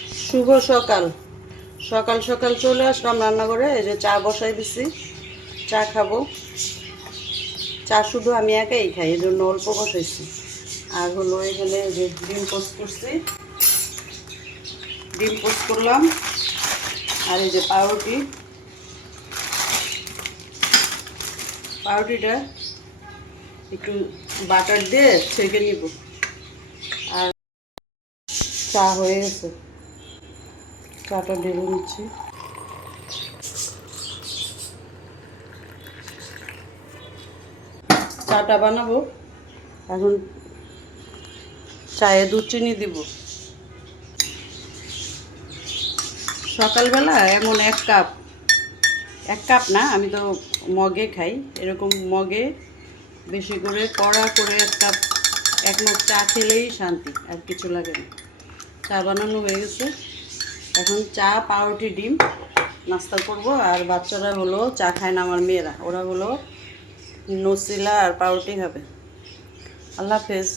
শুভ সকাল। সকাল সকাল চলে আসলাম রান্নাঘরে। এই যে চা বসাই দিছি, চা খাবো। চা শুধু আমি একাই খাই, এই জন্য অল্প বসাইছি। আর হলো এখানে যে ডিম পোস্ট করছি, ডিম পোস্ট করলাম। আর এই যে পাউরুটি, পাউরুটিটা একটু বাটার দিয়ে ছেঁকে নিব। আর চা হয়ে গেছে, চাটা ঢেলে নিচ্ছি। চাটা বানাবো এখন। চায়ে দুধ চিনি দিব। সকালবেলা এমন এক কাপ না, আমি তো মগে খাই। এরকম মগে বেশি করে কড়া করে এক মগ চা খেলেই শান্তি, আর কিছু লাগে না। চা বানানো হয়ে গেছে, এখন চা পাউরুটি ডিম নাস্তা করব। আর বাচ্চারা হলো চা খায় না, আমার মেয়েরা, ওরা হলো নসিলা আর পাউরুটি খাবে। আল্লাহ হাফেজ।